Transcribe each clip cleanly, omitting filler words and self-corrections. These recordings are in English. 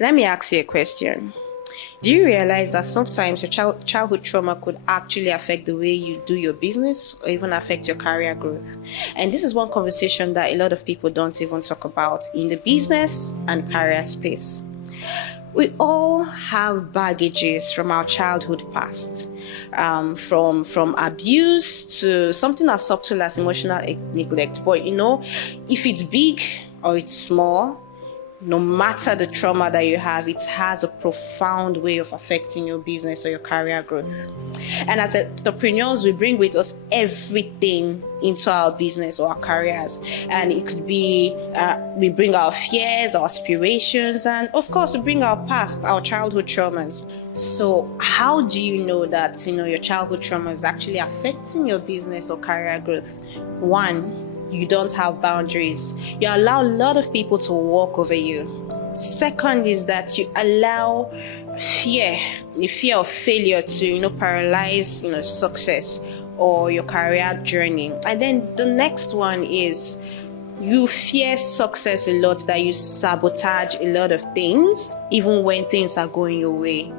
Let me ask you a question. Do you realize that sometimes your childhood trauma could actually affect the way you do your business or even affect your career growth? And this is one conversation that a lot of people don't even talk about in the business and career space. We all have baggages from our childhood past, from abuse to something as subtle as emotional neglect. But if it's big or it's small, no matter the trauma that you have, it has a profound way of affecting your business or your career growth. And as entrepreneurs, we bring with us everything into our business or our careers. And it could be, we bring our fears, our aspirations, and of course, we bring our past, our childhood traumas. So how do you know that, your childhood trauma is actually affecting your business or career growth? One, you don't have boundaries. You allow a lot of people to walk over you. Second is that you allow the fear of failure to, paralyze, success or your career journey. And then the next one is you fear success a lot, that you sabotage a lot of things, even when things are going your way.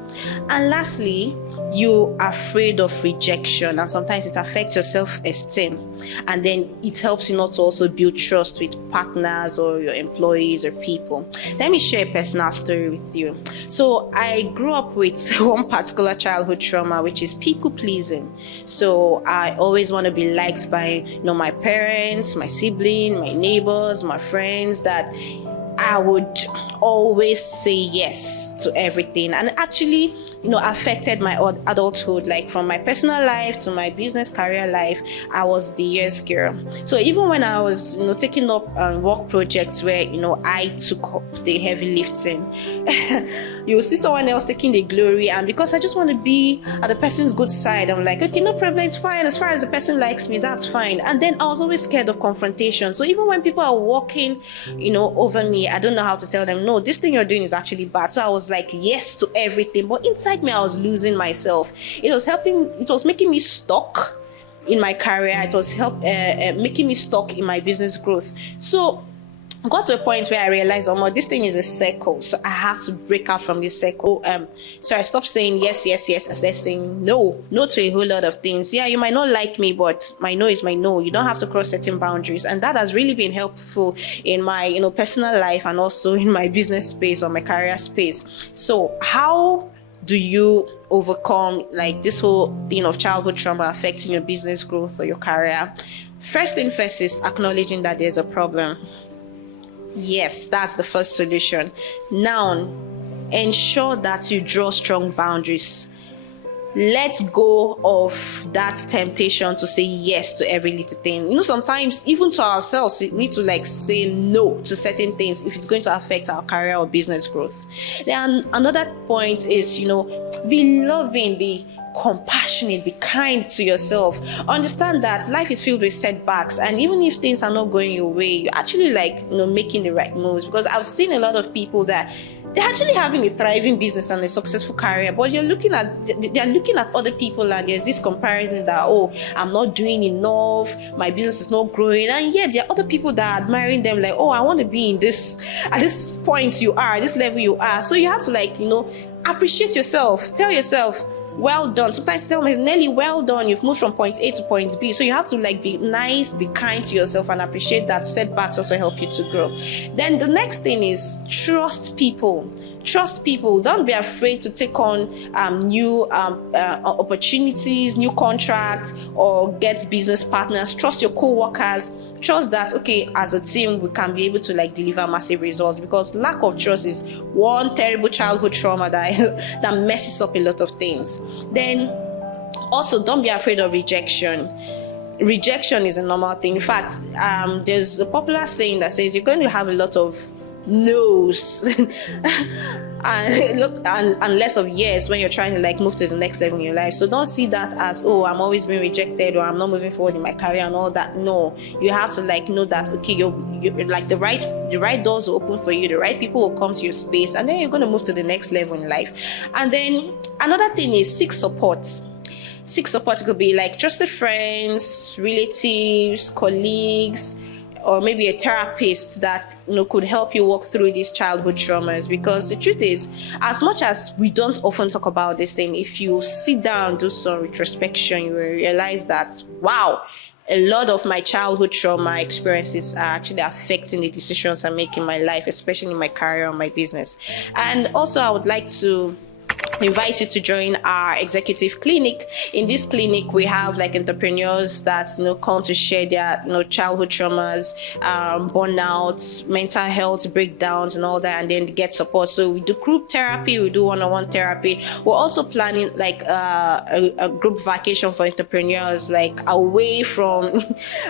And lastly, you're afraid of rejection, and sometimes it affects your self-esteem. And then it helps you not to also build trust with partners or your employees or people. Let me share a personal story with you. So I grew up with one particular childhood trauma, which is people pleasing. So I always want to be liked by, my parents, my sibling, my neighbors, my friends, that I would always say yes to everything. And actually, affected my adulthood, like from my personal life to my business career life. I was the yes girl. So even when I was, taking up work projects where, I took up the heavy lifting, you'll see someone else taking the glory. And because I just want to be at the person's good side, I'm like, okay, no problem, it's fine. As far as the person likes me, that's fine. And then I was always scared of confrontation. So even when people are walking, over me, I don't know how to tell them, no, this thing you're doing is actually bad. So I was like, yes to everything. But inside me, I was losing myself. It was making me stuck in my career. It was making me stuck in my business growth. So I got to a point where I realized, this thing is a circle. So I had to break out from this circle. So I stopped saying yes, yes, yes. I started saying no to a whole lot of things. Yeah, you might not like me, but my no is my no. You don't have to cross certain boundaries. And that has really been helpful in my, personal life and also in my business space or my career space. So how do you overcome like this whole thing of childhood trauma affecting your business growth or your career? First thing first is acknowledging that there's a problem. Yes, that's the first solution. Now, ensure that you draw strong boundaries. Let go of that temptation to say yes to every little thing. Sometimes even to ourselves, we need to say no to certain things if it's going to affect our career or business growth. Then another point is, be loving, be compassionate, be kind to yourself. Understand that life is filled with setbacks, and even if things are not going your way, you're actually making the right moves. Because I've seen a lot of people that they're actually having a thriving business and a successful career, but they're looking at other people, and there's this comparison that, I'm not doing enough, my business is not growing. And yet there are other people that are admiring them, like, I want to be at this point you are, this level you are. So you have to appreciate yourself. Tell yourself, well done. Sometimes tell me, Nelly, well done. You've moved from point A to point B. So you have to be nice, be kind to yourself, and appreciate that setbacks also help you to grow. Then the next thing is trust people. Trust people. Don't be afraid to take on new opportunities, new contracts, or get business partners. Trust your co-workers. Trust that, as a team, we can be able to deliver massive results, because lack of trust is one terrible childhood trauma that messes up a lot of things. Then also, don't be afraid of rejection. Rejection is a normal thing. In fact, there's a popular saying that says you're going to have a lot of no's and less of yes when you're trying to like move to the next level in your life. So don't see that as, oh, I'm always being rejected or I'm not moving forward in my career and all that. No, you have to like know that, okay, you're like the right doors will open for you, the right people will come to your space, and then you're going to move to the next level in life. And then another thing is seek support. Seek support. It could be like trusted friends, relatives, colleagues, or maybe a therapist that could help you walk through these childhood traumas. Because the truth is, as much as we don't often talk about this thing, if you sit down and do some retrospection, you will realize that, wow, a lot of my childhood trauma experiences are actually affecting the decisions I make in my life, especially in my career or my business. And also, I would like to invite you to join our executive clinic. In this clinic, we have like entrepreneurs that come to share their childhood traumas, burnouts, mental health breakdowns, and all that, and then get support. So we do group therapy, we do one-on-one therapy. We're also planning like a group vacation for entrepreneurs, like away from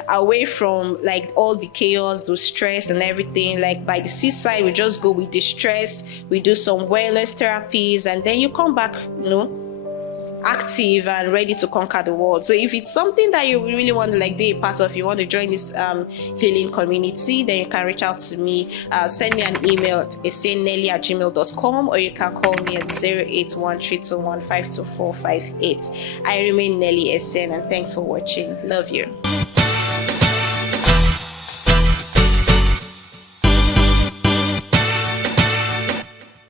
away from like all the chaos, the stress and everything. Like by the seaside, we just go with the stress. We do some wellness therapies, and then you come back, active and ready to conquer the world. So if it's something that you really want to like be a part of, you want to join this healing community, then you can reach out to me. Send me an email at essiennelly@gmail.com, or you can call me at 08132152458. I remain Nelly Essien, and thanks for watching. Love you.